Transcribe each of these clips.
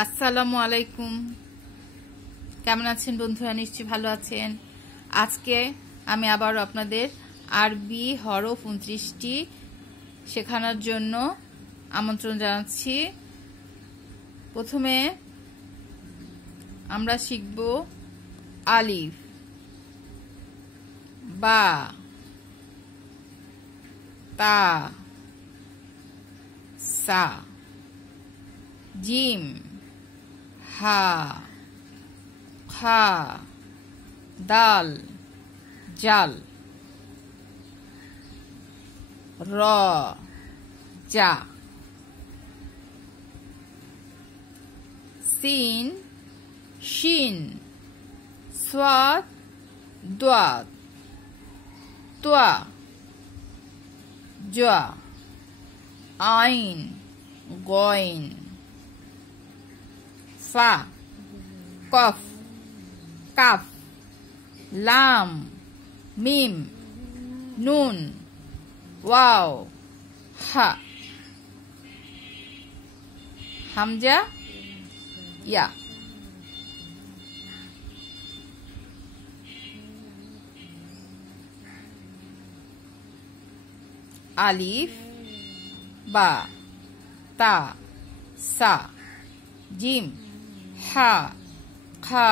আসসালামু আলাইকুম। কেমন আছেন বন্ধুরা? নিশ্চয়ই ভালো আছেন। আজকে আমি আবার আপনাদের আরবি হরফ ২৯টি শেখানোর জন্য আমন্ত্রণ জানাচ্ছি। প্রথমে আমরা শিখব আলিফ, বা, তা, সা, জিম, হা, খা, দাল, জাল, র, জা, সিন, শিন, সাদ, দাদ, তা, জা, আইন, গইন, ফা, কফ, কাফ, লাম, মিম, নুন, ওয়াও, হা, হামজা, ইয়া। আলিফ, বা, তা, সা, জিম, হা, খা,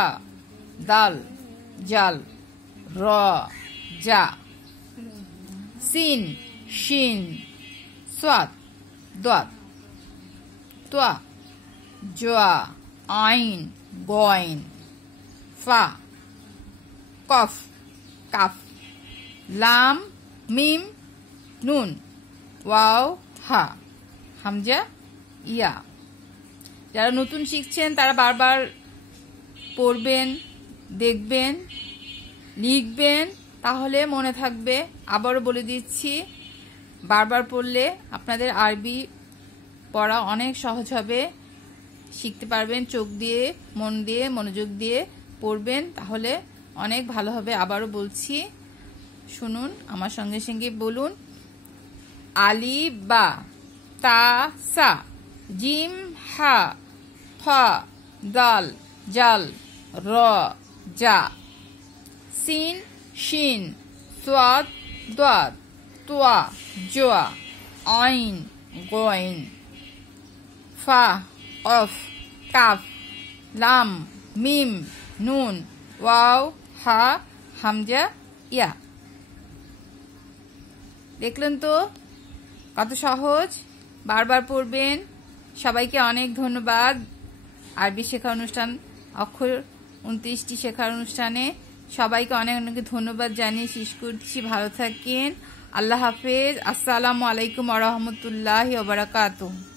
দাল, জাল, র, জা, সিন, শিন, সাদ, দাদ, তা, জা, আইন, গইন, ফা, কফ, কাফ, লাম, মিম, নুন, ওয়াও, হা, হামজা, ইয়া। যারা নতুন শিখছেন তারা বারবার পড়বেন, দেখবেন, লিখবেন, তাহলে মনে থাকবে। আবারও বলে দিচ্ছি, বারবার পড়লে আপনাদের আরবি পড়া অনেক সহজ হবে, শিখতে পারবেন। চোখ দিয়ে, মন দিয়ে, মনোযোগ দিয়ে পড়বেন, তাহলে অনেক ভালো হবে। আবারও বলছি, শুনুন, আমার সঙ্গে সঙ্গে বলুন। আলিফ, বা, তা, সা, জিম, হা, খা, দাল, জাল, র, জা, সিন, শিন, সাদ, দাদ, তা, জা, আইন, গইন, ফা, কফ, কাফ, লাম, মিম, নুন, ওয়াও, হা, হামজা, ইয়া। দেখলেন তো কত সহজ? বারবার পড়বেন। সবাইকে অনেক ধন্যবাদ। আরবি শেখা অনুষ্ঠান, অক্ষর ২৯টি শেখার অনুষ্ঠানে সবাইকে অনেক অনেক ধন্যবাদ জানিয়ে শেষ করছি। ভালো থাকেন। আল্লাহ হাফেজ। আসসালামু আলাইকুম ওয়া রাহমাতুল্লাহি ওয়া বারাকাতুহু।